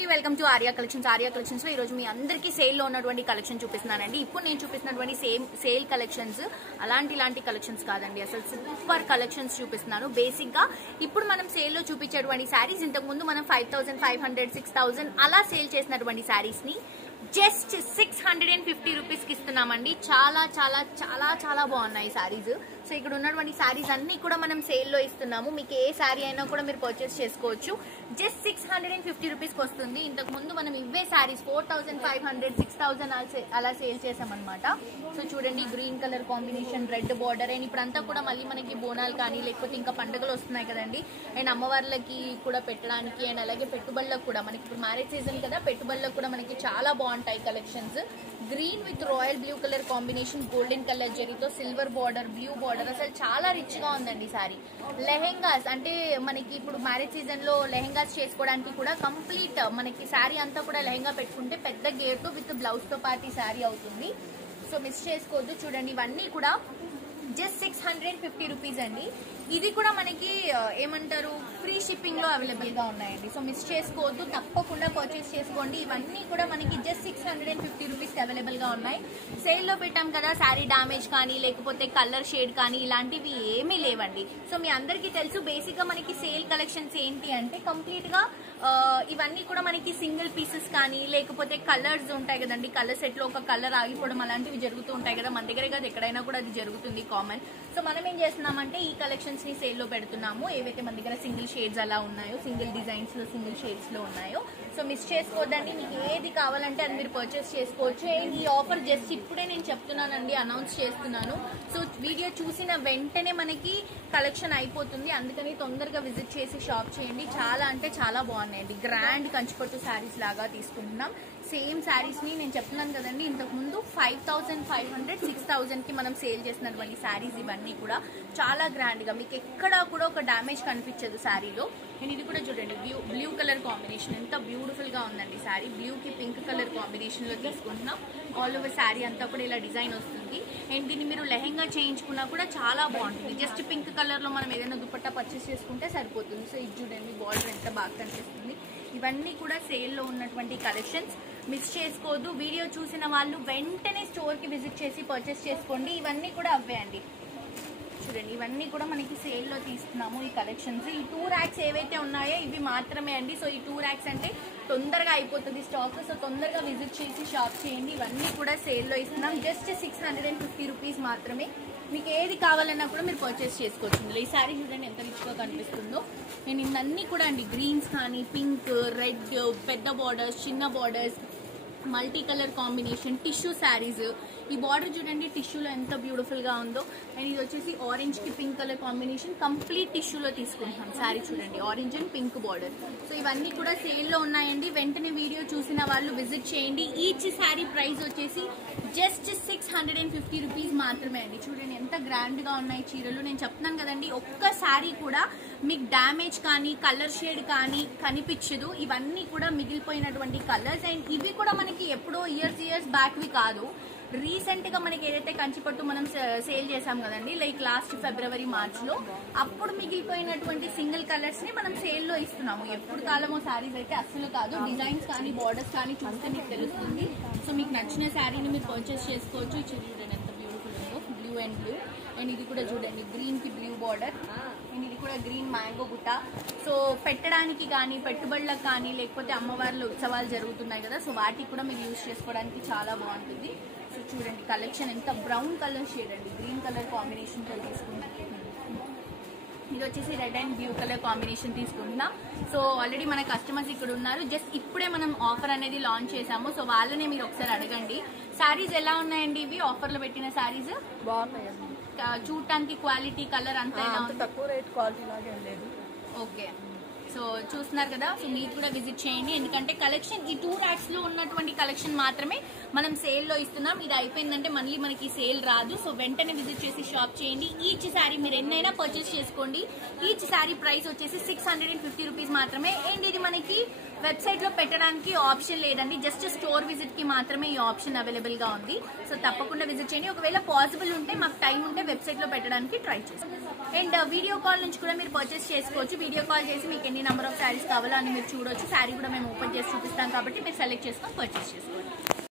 అండి, welcome to Arya collections. Arya collections లో ఈ రోజు మీ అందరికీ సేల్ లో ఉన్నటువంటి కలెక్షన్ చూపిస్తున్నానండి. ఇప్పుడు నేను చూపిస్తున్నటువంటి సేల్ కలెక్షన్స్ ఇలాంటి కలెక్షన్స్ కాదండి, అసలు సూపర్ కలెక్షన్స్ చూపిస్తున్నాను. బేసిక్ గా ఇప్పుడు మనం సేల్ లో చూపించేటువంటి శారీస్ ఇంతకు ముందు మనం 5500, 6000 అలా సేల్ చేసినటువంటి శారీస్ ని జస్ట్ 650 రూపీస్ కి ఇస్తున్నామండి. చాలా చాలా చాలా చాలా బాగున్నాయి శారీస్. సో ఇక్కడ ఉన్నటువంటి శారీస్ అన్ని కూడా మనం సేల్ లో ఇస్తున్నాము. మీకు ఏ శారీ అయినా కూడా మీరు పర్చేస్ చేసుకోవచ్చు. జస్ట్ 650 రూపీస్ కి వస్తుంది. ఇంతకు ముందు మనం ఇవే శారీస్ 4500, 6000 అలా సేల్ చేసామన్నమాట. సో చూడండి, green colour combination, red border. And ఇప్పుడంతా కూడా మళ్ళీ మనకి బోనాలు కానీ లేకపోతే ఇంకా పండుగలు వస్తున్నాయి కదండి, అండ్ అమ్మవార్లకి కూడా పెట్టడానికి అండ్ అలాగే పెట్టుబడులకు కూడా మనకి ఇప్పుడు మ్యారేజ్ సీజన్ కదా, పెట్టుబడులకు కూడా మనకి చాలా బాగుంటాయి collections. Green with royal blue colour combination, golden colour జరీతో సిల్వర్ బార్డర్, బ్లూ బార్డర్, అసలు చాలా రిచ్ గా ఉందండి సారీ. లెహెంగాస్ అంటే మనకి ఇప్పుడు మ్యారేజ్ సీజన్ లో లెహెంగాస్ చేసుకోవడానికి కూడా కంప్లీట్ మనకి శారీ అంతా కూడా లెహెంగా పెట్టుకుంటే పెద్ద గేటు విత్ బ్లౌజ్ తో పాటు శారీ అవుతుంది. సో మిస్ చేసుకోవద్దు. చూడండి, ఇవన్నీ కూడా జస్ట్ 650 రూపీస్ అండి. ఇది కూడా మనకి ఏమంటారు, ఫ్రీ షిప్పింగ్ లో అవైలబుల్ గా ఉన్నాయండి. సో మిస్ చేసుకోవద్దు, తప్పకుండా పర్చేస్ చేసుకోండి. ఇవన్నీ కూడా మనకి జస్ట్ 650 రూపీస్ అవైలబుల్ గా ఉన్నాయి. సేల్ లో పెట్టాం కదా, శారీ డామేజ్ కానీ లేకపోతే కలర్ షేడ్ కానీ ఇలాంటివి ఏమీ లేవండి. సో మీ అందరికీ తెలుసు, బేసిక్ గా మనకి సేల్ కలెక్షన్స్ ఏంటి అంటే కంప్లీట్ గా ఇవన్నీ కూడా మనకి సింగిల్ పీసెస్ కానీ లేకపోతే కలర్స్ ఉంటాయి కదండి, కలర్ సెట్ లో ఒక కలర్ ఆగిపోవడం అలాంటివి జరుగుతూ ఉంటాయి కదా, మన దగ్గరే కాదు ఎక్కడైనా కూడా అది జరుగుతుంది, కామన్. సో మనం ఏం చేస్తున్నామంటే ఈ కలెక్షన్స్ ని సేల్ లో పెడుతున్నాము. ఏవైతే మన దగ్గర సింగిల్ షేడ్స్ అలా ఉన్నాయో, సింగిల్ డిజైన్స్ లో సింగిల్ షేడ్స్ లో ఉన్నాయో, సో మిస్ చేసుకోవద్దండి. మీకు ఏది కావాలంటే అది మీరు పర్చేస్ చేసుకోవచ్చు. ఈ ఆఫర్ జస్ట్ ఇప్పుడే నేను చెప్తున్నానండి, అనౌన్స్ చేస్తున్నాను. సో వీడియో చూసిన వెంటనే మనకి కలెక్షన్ అయిపోతుంది, అందుకని తొందరగా విజిట్ చేసి షాప్ చేయండి. చాలా అంటే చాలా బాగున్నాయండి. గ్రాండ్ కంచిపట్టు శారీస్ లాగా తీసుకుంటున్నాం. సేమ్ శారీస్ ని నేను చెప్తున్నాను కదండి, ఇంతకు ముందు 5500, 6000 కి మనం సేల్ చేసినటువంటి శారీస్ ఇవన్నీ కూడా చాలా గ్రాండ్ గా, మీకు ఎక్కడా కూడా ఒక డ్యామేజ్ కనిపించదు శారీలో. నేను ఇది కూడా చూడండి, బ్లూ కలర్ కాంబినేషన్ ఎంత బ్యూటిఫుల్ గా ఉందండి శారీ. బ్లూ కి పింక్ కలర్ కాంబినేషన్ లో తీసుకుంటున్నాం. ఆల్ ఓవర్ శారీ అంతా కూడా ఇలా డిజైన్ వస్తుంది. అండ్ దీన్ని మీరు లెహెంగా చేయించుకున్నా కూడా చాలా బాగుంటుంది. జస్ట్ పింక్ కలర్ లో మనం ఏదైనా దుపట్టా పర్చేస్ చేసుకుంటే సరిపోతుంది. సో ఇది చూడండి, బార్డర్ ఎంత బాగా కనిపిస్తుంది. ఇవన్నీ కూడా సేల్ లో ఉన్నటువంటి కలెక్షన్స్, మిస్ చేసుకోవద్దు. వీడియో చూసిన వాళ్ళు వెంటనే స్టోర్ కి విజిట్ చేసి పర్చేస్ చేసుకోండి. ఇవన్నీ కూడా అవే అండి. చూడండి, ఇవన్నీ కూడా మనకి సేల్ లో తీస్తున్నాము ఈ కలెక్షన్స్. ఈ 2 ర్యాక్స్ ఏవైతే ఉన్నాయో ఇవి మాత్రమే అండి. సో ఈ 2 ర్యాక్స్ అంటే తొందరగా అయిపోతుంది స్టాక్. సో తొందరగా విజిట్ చేసి షాప్ చేయండి. ఇవన్నీ కూడా సేల్ లో ఇస్తున్నాం. జస్ట్ 650 రూపీస్ మాత్రమే. మీకు ఏది కావాలన్నా కూడా మీరు పర్చేస్ చేసుకోవచ్చు. ఈ శారీ చూడండి ఎంత రిచ్ గా కనిపిస్తుందో. నేను ఇవన్నీ కూడా అండి, గ్రీన్స్ కానీ పింక్, రెడ్, పెద్ద బార్డర్స్, చిన్న borders, multi colour combination, tissue saris. ఈ బార్డర్ చూడండి టిష్యూలో ఎంత బ్యూటిఫుల్ గా ఉందో. అండ్ ఇది వచ్చేసి ఆరెంజ్ కి పింక్ కలర్ కాంబినేషన్, కంప్లీట్ టిష్యూలో తీసుకుంటాం శారీ. చూడండి, orange and pink border. So ఇవన్నీ కూడా సేల్ లో ఉన్నాయండి. వెంటనే వీడియో చూసిన వాళ్ళు విజిట్ చేయండి. ఈచ్ శారీ ప్రైస్ వచ్చేసి జస్ట్ 650 రూపీస్ మాత్రమే అండి. చూడండి ఎంత గ్రాండ్ గా ఉన్నాయి చీరలు. నేను చెప్తున్నాను కదండి, ఒక్క శారీ కూడా మీకు డ్యామేజ్ కానీ కలర్ షేడ్ కానీ కనిపించదు. ఇవన్నీ కూడా మిగిలిపోయినటువంటి కలర్స్. అండ్ ఇవి కూడా మనకి ఎప్పుడో ఇయర్స్ బ్యాక్వి కాదు, రీసెంట్ గా మనకి ఏదైతే కంచిపట్టు మనం సేల్ చేసాం కదండి, లైక్ లాస్ట్ ఫిబ్రవరి, మార్చ్ లో, అప్పుడు మిగిలిపోయినటువంటి సింగిల్ కలర్స్ ని మనం సేల్ లో ఇస్తున్నాము. ఎప్పుడు కాలమో శారీస్ అయితే అస్సలు కాదు. డిజైన్స్ కానీ బార్డర్స్ కానీ చూస్తే మీకు తెలుస్తుంది. సో మీకు నచ్చిన శారీని మీరు పర్చేస్ చేసుకోవచ్చు. చూడండి ఎంత బ్యూటిఫుల్ ఉందో, బ్లూ అండ్ బ్లూ. అండ్ ఇది కూడా చూడండి, గ్రీన్ కి బ్లూ బార్డర్. అండ్ ఇది కూడా గ్రీన్ మ్యాంగో బుట్ట. సో పెట్టడానికి కానీ పెట్టుబడులకు కానీ లేకపోతే అమ్మవార్ల ఉత్సవాలు జరుగుతున్నాయి కదా, సో వాటికి కూడా మీరు యూజ్ చేసుకోవడానికి చాలా బాగుంటుంది. సో చూడండి కలెక్షన్ ఎంత బ్రౌన్ కలర్ షేడ్ అండి, గ్రీన్ కలర్ కాంబినేషన్ తో తీసుకుంటున్నాం. ఇది వచ్చేసి red and blue colour combination తీసుకుంటున్నాం. సో ఆల్రెడీ మన కస్టమర్స్ ఇక్కడ ఉన్నారు. జస్ట్ ఇప్పుడే మనం ఆఫర్ అనేది లాంచ్ చేసాము. సో వాళ్ళనే మీరు ఒకసారి అడగండి. శారీస్ ఎలా ఉన్నాయండి? ఇవి ఆఫర్ లో పెట్టిన శారీస్ బాగున్నాయండి. చూడటానికి క్వాలిటీ, కలర్ అంతా ఎలా ఉంది? తక్కువ రేట్, క్వాలిటీ లాగే లేదు. ఓకే, సో చూస్తున్నారు కదా. సో మీరు కూడా విజిట్ చేయండి. ఎందుకంటే కలెక్షన్ ఈ 2 ర్యాక్స్ లో ఉన్నటువంటి కలెక్షన్ మాత్రమే మనం సేల్ లో ఇస్తున్నాం. ఇది అయిపోయిందంటే మళ్ళీ మనకి సేల్ రాదు. సో వెంటనే విజిట్ చేసి షాప్ చేయండి. ఈచ్ శారీ మీరు ఎన్నైనా పర్చేస్ చేసుకోండి. ఈచ్ శారీ ప్రైస్ వచ్చేసి 650 రూపీస్ మాత్రమే. అండ్ ఇది మనకి వెబ్సైట్ లో పెట్టడానికి ఆప్షన్ లేదండి, జస్ట్ స్టోర్ విజిట్ కి మాత్రమే ఈ ఆప్షన్ అవైలబుల్ గా ఉంది. సో తప్పకుండా విజిట్ చేయండి. ఒకవేళ పాసిబుల్ ఉంటే మాకు టైం ఉంటే వెబ్సైట్ లో పెట్టడానికి ట్రై చేస్తాం. అండ్ వీడియో కాల్ నుంచి కూడా మీరు పర్చేస్ చేసుకోవచ్చు. వీడియో కాల్ చేసి మీకు ఎన్ని నెంబర్ ఆఫ్ శారీస్ కావాలో అని మీరు చూడొచ్చు. శారీ కూడా మేము ఓపెన్ చేసి చూపిస్తాం కాబట్టి మీరు సెలెక్ట్ చేసుకొని పర్చేస్ చేసుకోండి.